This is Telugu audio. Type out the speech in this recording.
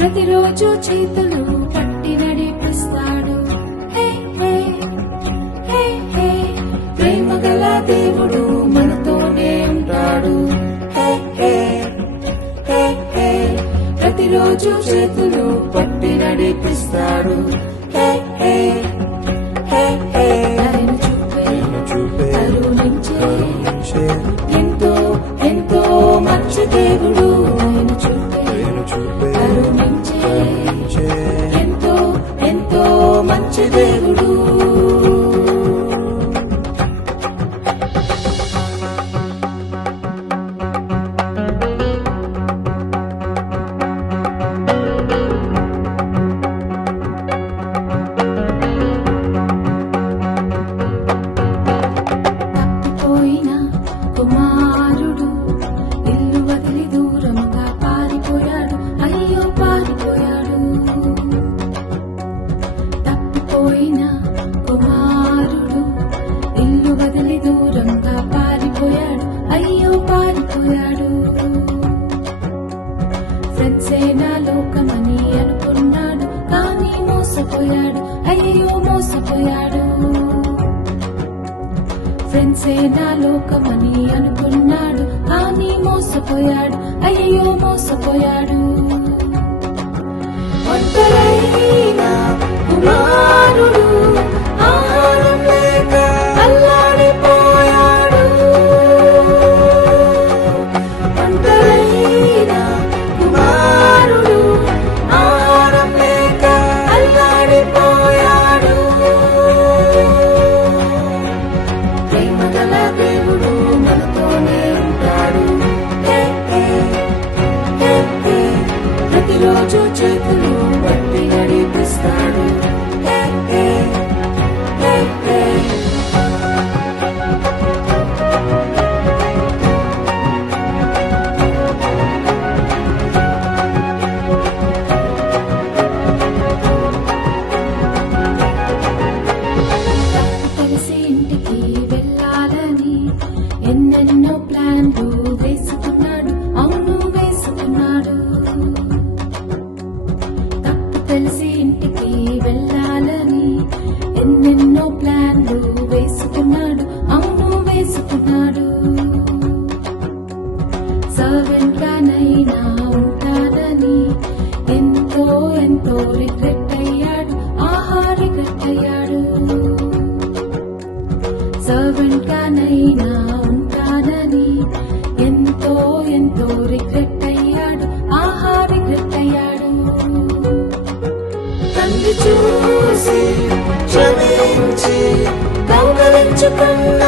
ప్రతిరోజు చేతులు పట్టి నడిపిస్తాడు. ప్రేమగల దేవుడు మనతోనే ఉంటాడు. ప్రతిరోజు చేతులు పట్టి నడిపిస్తాడు. కరుణించే ఎంతో ఎంతో మంచి దేవుడు. కరుణించే ఎంతో ఎంతో మంచి దేవుడు. తప్పిపోయిన కుమారుడు ఇల్లు వదిలి దూరంగా పారిపోయాడు. అయ్యో పారిపోయాడు. తప్పిపోయిన కుమారుడు ఇల్లు వదిలి దూరంగా పారిపోయాడు. అయ్యో పారిపోయాడు. ఫ్రెండ్సే నా లోకమని అనుకున్నాడు, కానీ మోసపోయాడు. అయ్యో మోసపోయాడు. ఫ్రెండ్సే నా లోకమని అనుకున్నాడు, కానీ మోసపోయాడు. అయ్యో మోసపోయాడు. ఒంటరైన కుమారుడు ఆహారం లేక అల్లాడిపోయాడు. ఒంటరైన కుమారుడు ఆహారం లేక అల్లాడిపోయాడు. ప్రేమగల దేవుడు మనతోనే ఉంటాడు. ప్రతిరోజు చేతులు పట్టి నడిపిస్తాడు. కలిసి ఇంటికి వెళ్ళాలని ఎన్నెన్నో ప్లాన్లు వేసుకున్నాడు. అవును వేసుకున్నాడు. తప్పు తెలిసి ఇంటికి వెళ్ళాలని ఎన్నెన్నో ప్లాన్లు వేసుకున్నాడు. అవును వేసుకున్నాడు. సర్వెంట్ గానైనా ఉంటానని ఎంతో ఎంతో రిగ్రెట్ అయ్యాడు. ఆహా రిగ్రెట్ అయ్యాడు. సర్వెంట్ గానైనా ఉంటానని ఎంతో ఎంతో రిగ్రెట్ అయ్యాడు. ఆహా రిగ్రెట్ అయ్యాడు. తండ్రి చూసి క్షమించి కౌగలించుకున్నాడు.